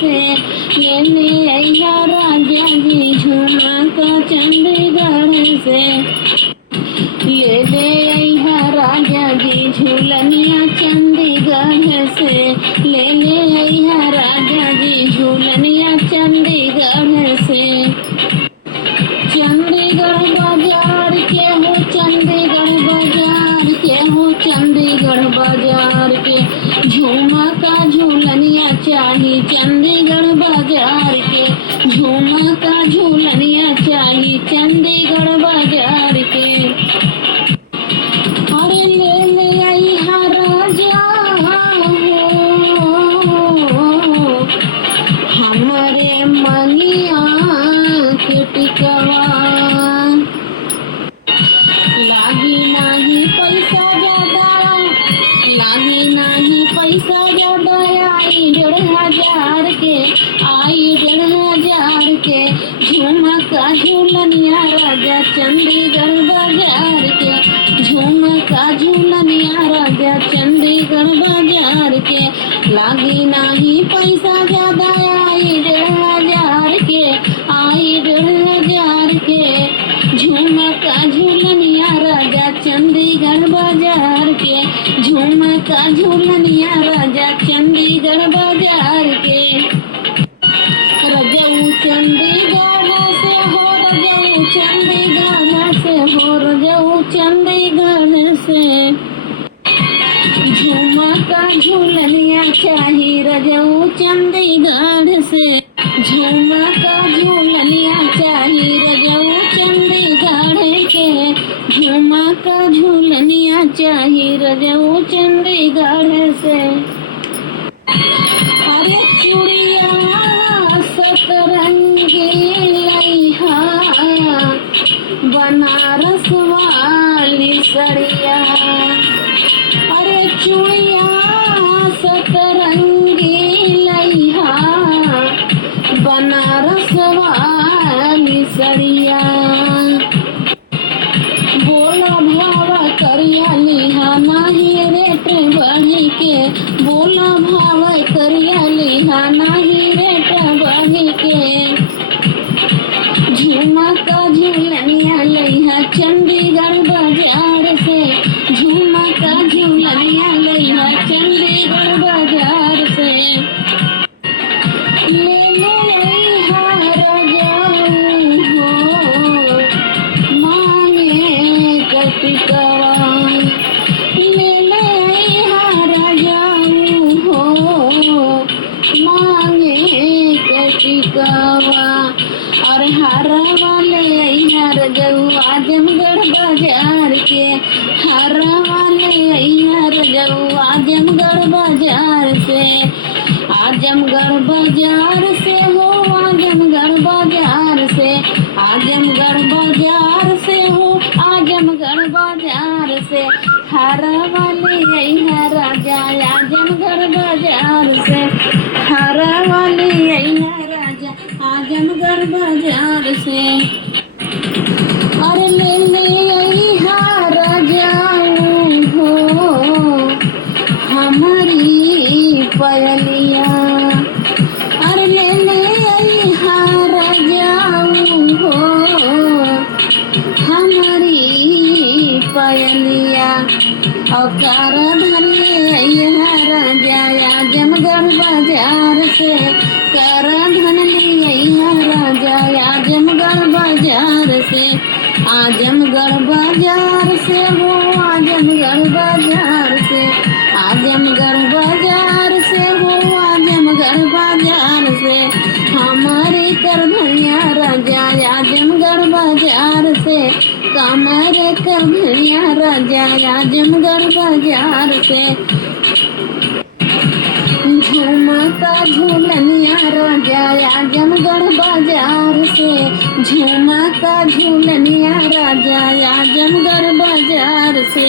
से ले ले अइहा राजा जी झुमका चंडीगढ़ से ले ले अइहा राजा जी झूलनिया चंडीगढ़ से ले ले अइहा राजा जी झूलनिया चंडीगढ़ से चंडीगढ़ बाजार के हो चंडीगढ़ बाजार के हो चंडीगढ़ बाजार के झुमका झूलनिया चाही चंडीगढ़ बाजार के झुमका झूलनिया चाही चंडीगढ़ बाजार के अरे ले ले अइहा राजा हमारे मंगिया के टिकवा लागी नाही पैसा ज्यादा लागी नाही पैसा ज्यादा आई 1,500 के आई 1,500 के झुमका झूलनिया राजा चंडीगढ़ बाजार के झुमका झूलनिया राजा चंडीगढ़ बाजार के लागी नाही पैसा ज्यादा आई 1,500 के आई 1,500 के झुमका झूलनिया राजा चंडीगढ़ बाजार के झुमका झूलनिया राजा चंडीगढ़ बाजार के रजऊ चंडीगढ़ से हो रजऊ चंडीगढ़ से हो रजऊ चंडीगढ़ से झुमका झूलनिया चाही रजऊ चंडीगढ़ से झुमका झूलनिया चाही रजऊ चंडीगढ़ के झुमका झूलनिया चाही रजऊ चंडीगढ़ से अरे चूड़िया सतरंगी लइहा बनारस वाली सड़िया अरे चूड़िया सतरंगी लइहा बनारस वाली सड़िया बोला भावा करिया लिहा नाही रेट बढ़ी के बोला भावा करिया लिहा नाही रेट बढ़ी के झुमका झूलनिया लइहा चंडीगढ़ बाजार से झुमका झूलनिया लइहा चंडीगढ़ बाजार से ले ले अइहा राजा हो मांगे कटिकवा ले ले अइहा राजा हो मांगे कटिकवा और हरवा ले अइहा रजऊ आजमगढ़ बाजार के हरवा ले अइहा रजऊ आजमगढ़ बाजार से आजमगढ़ बाजार से हो आजमगढ़ बाजार से आजमगढ़ बाजार से हो आजमगढ़ बाजार से हरवा ले अइहा राजा आजमगढ़ बाजार से हरवा ले अइहा राजा आजमगढ़ बाजार से अरे ले ले अइहा राजा हो हमारी पयलिया अरे ले ले अइहा राजा हो हमारी पयलिया औकार धन ले अइहा राजा आजमगढ़ बाजार से कर धन ले अइहा राजा आजमगढ़ बाजार से आजमगढ़ बाजार से हो आजमगढ़ बाजार से आजमगढ़ बाजार से हो आजमगढ़ बाजार से हमारे कर धनिया राजा आजमगढ़ बाजार से कमरे कर धनिया राजा आजमगढ़ बाजार से झुमका झूलनिया राजा आजमगढ़ बाजार से झुमका झूलनिया राजा आजमगढ़ बाजार से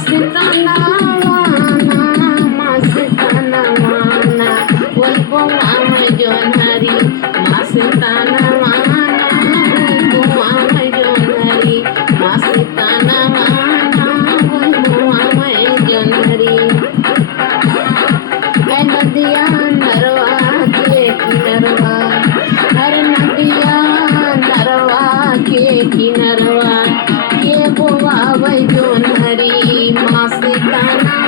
मस्ताना वाना वही बुआ में जोनहरी मस्ताना वाना बुआ में जोनहरी मस्ताना वाना वही बुआ में जोनहरी नदिया नरवा के किनरवा अरे नदिया नरवा के किनरवा के बुआ वही जोनहरी मस्ताना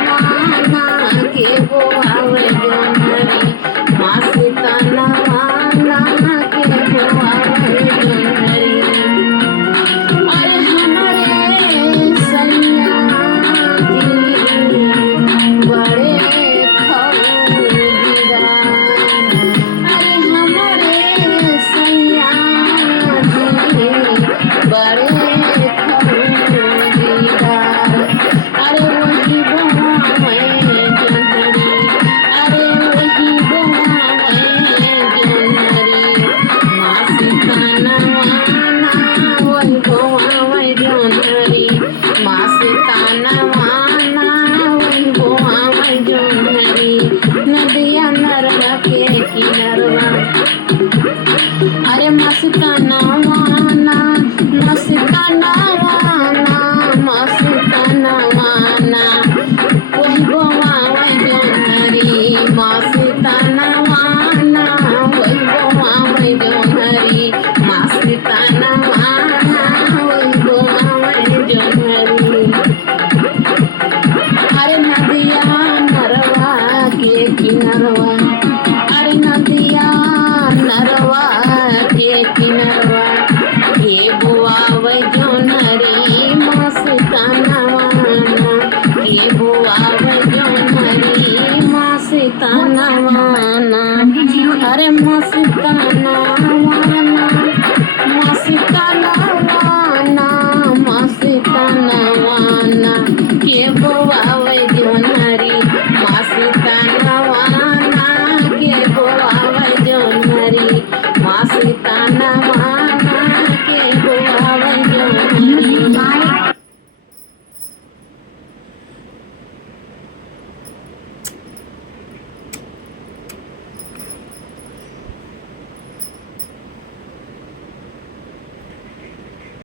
वाना के बुआ वही जोनहरी मस्ताना वाना के बुआ वही जोनहरी अरे हमारे सैया जी बड़े फौजीदार अरे हमारे सैया जी बड़े फौजीदार अरे वही बुआ है जोनहरी अरे वही बुआ है जोनहरी मस्ताना वाना वही बुआ है जोनहरी मस्ताना वाना वही बुआ है जोनहरी नदिया नरवा के किनरवा अरे मस्ताना वाना मस्ताना वाना मस्ताना वाना वही बुआ है जोनहरी मस्ताना वाना वही बुआ है जोनहरी मस्ताना वाना वही बुआ है जोनहरी अरे नदिया नरवा के किनरवा अरे नदिया नरवा के किनरवा के बुआ वही जोनहरी मस्ताना वाना के बुआ वही जोनहरी मस्ताना वाना अरे मस्ताना